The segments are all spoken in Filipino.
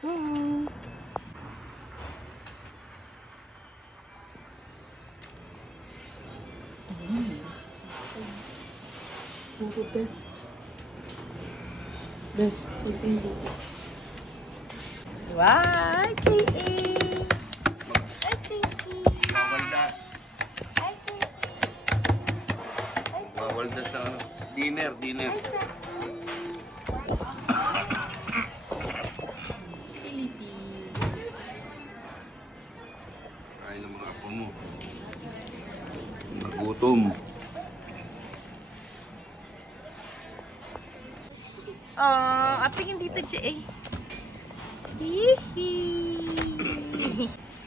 Hmm. Puro best. Best. Best. Wow! J.A. Hi, JC. Mawaldas. Hi, JC. Mawaldas na ano. Dinner. Philippines. Kain ng mga apo mo. Nagutom. Oh, apingin dito, J.A. Hihi.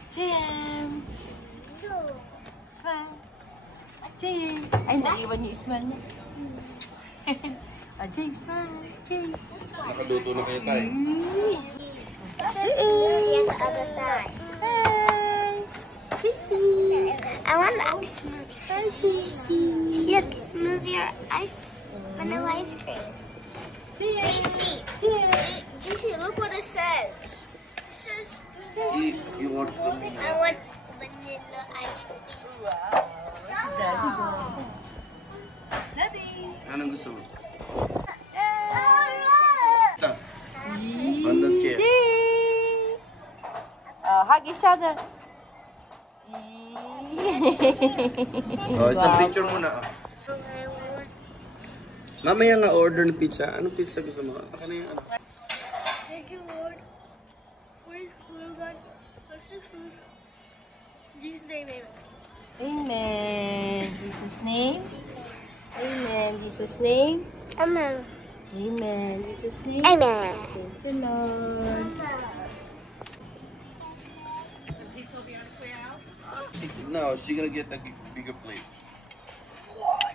James. Smile. Jay. Ay, naiwan niyo yung smile niya. Jay, smile. Jay. Nakaluto na kayo tayo. The other side. Hi. JC. I want the smoothie. Hi, JC. Look, smoothie or vanilla ice cream. JC. JC, look what it says. It says You order me. I want vanilla ice cream. Wow. Daddy go. Daddy. Anong gusto mo? Oh, Ito. On the chair. Jay. Hug each other. Oh, isang picture muna. look. I want Mamaya nga order ng pizza. Anong pizza gusto mo? Ako na yung ano. Thank you, Lord, for His food, God, bless the food. In Jesus' name, amen. Amen. Jesus' name. Amen. Jesus' name. Amen. Amen. Jesus' name. Amen. Thank you, Lord. No, she's gonna get a bigger plate. What?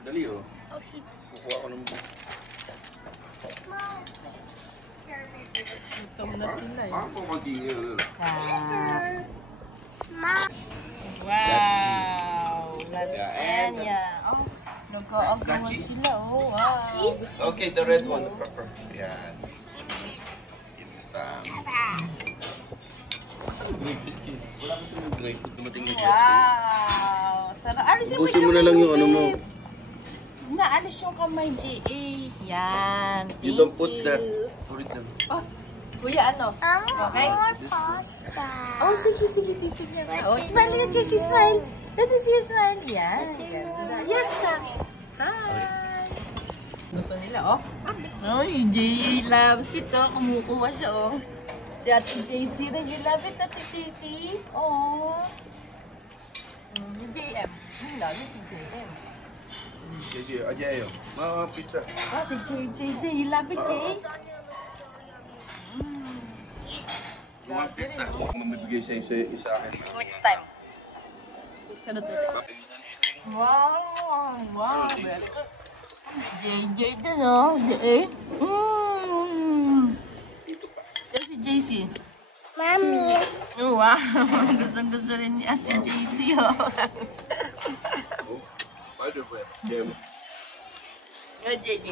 Dali oh. Oh, she. Kukuha ko ng... Gutom na sila eh. Ako continue. Smile. Wow. Lasagna. Yeah, Oh, nag-aagawan cheese. sila. Oh, wow. Okay, the red one, the pepper. Yeah. Isang... Wala kasi yung grapefruit dumating na guest. Wow. Sarap. Alisin mo Ubusin mo na lang yung ano mo. Naalis yung kamay, J.A. Yan. You Thank don't put you. that. Put it down. Oh, kuya, ano? Okay. More pasta. Oh, sige, titignan na. Oh, smile yan, JC, smile. Let us see your smile. Yan. Yes, ma'am. Hi. Gusto nila, oh. Ay, J loves it, oh. Kumukuha siya, oh. Si Ate JC rin. You love it, Ate JC? Oh. Yung JM. Yung love it, si JM. JJ, ajayo. Mga pizza. Oh, si JJ din. You love it, Jay? Mga pizza. Mamibigay sa akin. Next time. Isunod ulit. Wow! Wow! Very good. JJ din, oh. JJ. Yan si JC. Mommy. Wow! Gusto rin ni Ate JC, oh. Spider-web. Yeah. Yan, JJ.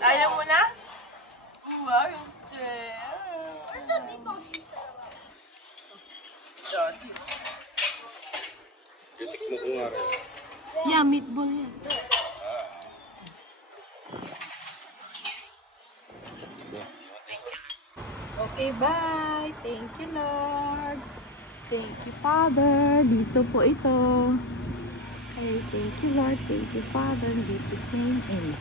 Ayaw mo na? Wow, yung chair. Where's the meatballs you said about? Itik mo ko nga rin. Yeah, meatball yan. Okay, bye. Thank you, Lord. Thank you, Father. Dito po ito. Okay, thank you, Lord. Thank you, Father. In Jesus' name, amen.